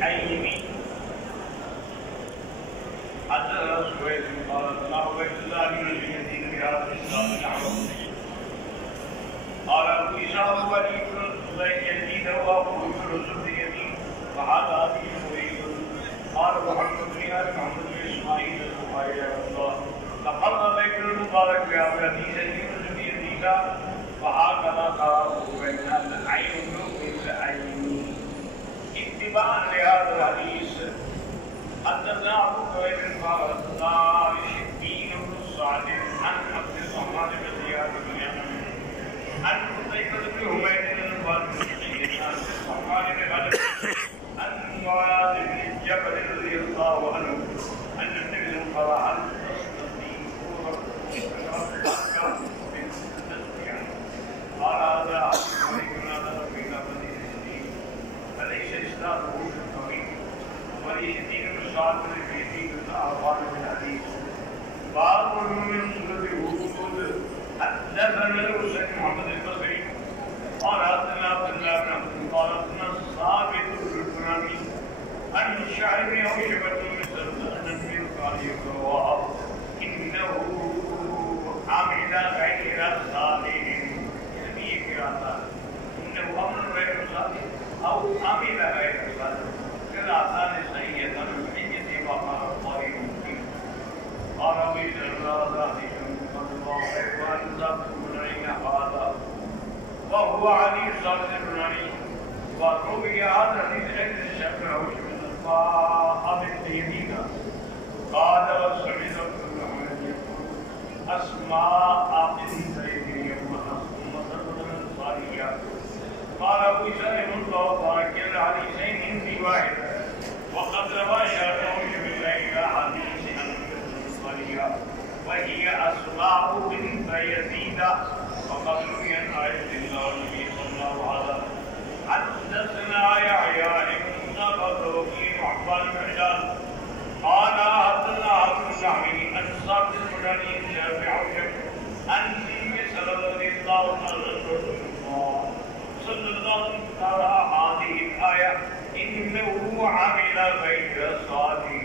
الأيم حدثنا سويد قال حدثنا عبيد الله بن يزيد بهذا الإسناد نحوه قال أبو إسحاق وليد بن يزيد وأبو يونس بن يزيد وهذا حديث مريد قال محمد بن محمد بن إسماعيل البخاري رحمه الله لقد رأيت المبارك بهذا حديث يونس بن يزيد وهكذا قال بين العين والعين اتباعا لهذا الحديث. حدثنا أبو كريم قال حدثنا شبين بن سعد عن عبد الرحمن بن زياد بن يمن عن قتيبة بن حميد البصري عن عمر بن علي عن معاذ بن جبل رضي الله عنه أن النبي صلى الله عليه وسلم قال هذا عليكم هذا فينا بني سنين فليس إسلامه بالطريق وليس دين الصالح في دين الأعوان من الحديث. باب من سورة هود حدثنا الحسين محمد البصري قال حدثنا عبد الله بن عبد قال حدثنا ثابت البناني عن الشاعر بن عشبة بن سلمة أن النبي قال يقرأ إنه عمل غير صالح. إنه أمر غير صالح أو عمل غير صالح كالآثار السيئة المحية وقال الطريق المقيم. قال أبي سعد ذلك قد الله وأن تكونين هذا وهو علي صالح البناني وروي هذا الحديث عند الشافعي من الطاعة بن يزيد قال وسمعت ابن محمد يقول أسماء بنت يزيد قال أبو إسحاق المطلق كلا حديثين في واحد وقد روى الشافعي بالليل حديث عن الصريعة وهي أسماء بنت يزيد وقد روي عن عائشة النبي صلى الله عليه وسلم. حدثنا يحيى بن نبي وعبان بن حلال قال حدثنا عبد النعمي عن ثابت البناني الشافعي عن رضي الله عنه صلى الله عليه وسلم هذه الآية إنه عمل غير صالح